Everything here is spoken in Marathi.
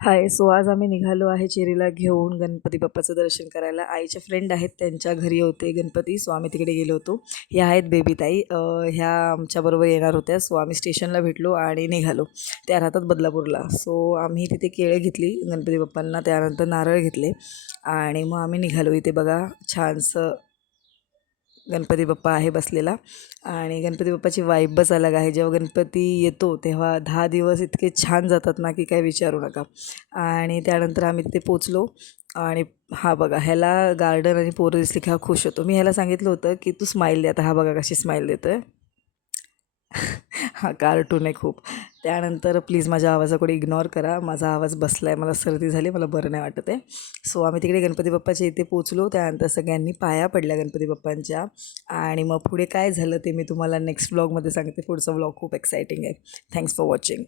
हाय. सो आज आम्ही निघालो आहे चिरीला घेऊन गणपती बाप्पाचं दर्शन करायला. आईचे फ्रेंड आहेत, त्यांच्या घरी होते गणपती. सो आम्ही तिकडे गेलो होतो. ह्या आहेत बेबीताई. ह्या आमच्याबरोबर येणार होत्या. सो आम्ही स्टेशनला भेटलो आणि निघालो. त्या राहतात बदलापूरला. सो आम्ही तिथे केळं घेतली गणपती बाप्पांना, त्यानंतर नारळ घेतले आणि मग आम्ही निघालो. इथे बघा छानसं गणपती बाप्पा आहे बसलेला आणि गणपती बाप्पाची वाईबच अलग आहे. जेव्हा गणपती येतो तेव्हा 10 दिवस इतके छान जातात ना की काय विचारू नका. आणि त्यानंतर आम्ही तिथे पोचलो आणि हा बघा, ह्याला गार्डन आणि पोरं दिसली की हा खुश होतो. मी ह्याला सांगितलं होतं की तू स्माईल दे. आता हा बघा कशी स्माईल देतो आहे. हा कार्टून आहे खूप. त्यानंतर प्लीज माझ्या आवाजाकडे इग्नोर करा. माझा आवाज बसला आहे, मला सर्दी झाली, मला बरं नाही वाटत आहे. सो आम्ही तिकडे गणपती बाप्पाच्या इथे पोचलो. त्यानंतर सगळ्यांनी पाया पडल्या गणपती बाप्पांच्या. आणि मग पुढे काय झालं ते मी तुम्हाला नेक्स्ट व्लॉगमध्ये सांगते. पुढचा व्लॉग खूप एक्सायटिंग आहे. Thanks for watching.